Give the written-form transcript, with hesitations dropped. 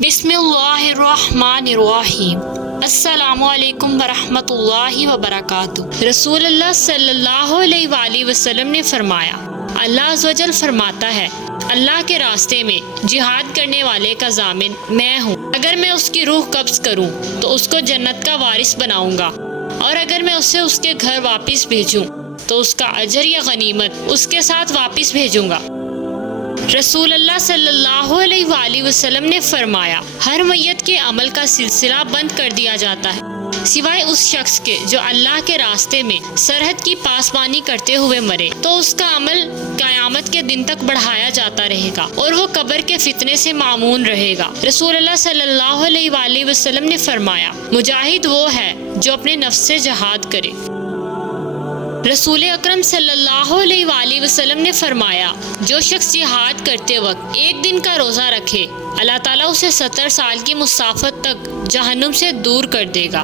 بسم اللہ الرحمن الرحیم۔ السلام علیکم ورحمۃ اللہ وبرکاتہ۔ رسول اللہ صلی اللہ علیہ وآلہ وسلم نے فرمایا، اللہ عز و جل فرماتا ہے، اللہ کے راستے میں جہاد کرنے والے کا ضامن میں ہوں۔ اگر میں اس کی روح قبض کروں تو اس کو جنت کا وارث بناؤں گا، اور اگر میں اسے اس کے گھر واپس بھیجوں تو اس کا اجر یا غنیمت اس کے ساتھ واپس بھیجوں گا۔ رسول اللہ صلی اللہ علیہ وآلہ وسلم نے فرمایا، ہر میت کے عمل کا سلسلہ بند کر دیا جاتا ہے سوائے اس شخص کے جو اللہ کے راستے میں سرحد کی پاسبانی کرتے ہوئے مرے، تو اس کا عمل قیامت کے دن تک بڑھایا جاتا رہے گا اور وہ قبر کے فتنے سے معمون رہے گا۔ رسول اللہ صلی اللہ علیہ وآلہ وسلم نے فرمایا، مجاہد وہ ہے جو اپنے نفس سے جہاد کرے۔ رسول اکرم صلی اللہ علیہ وآلہ وسلم نے فرمایا، جو شخص جہاد کرتے وقت ایک دن کا روزہ رکھے، اللہ تعالیٰ اسے 70 سال کی مسافت تک جہنم سے دور کر دے گا۔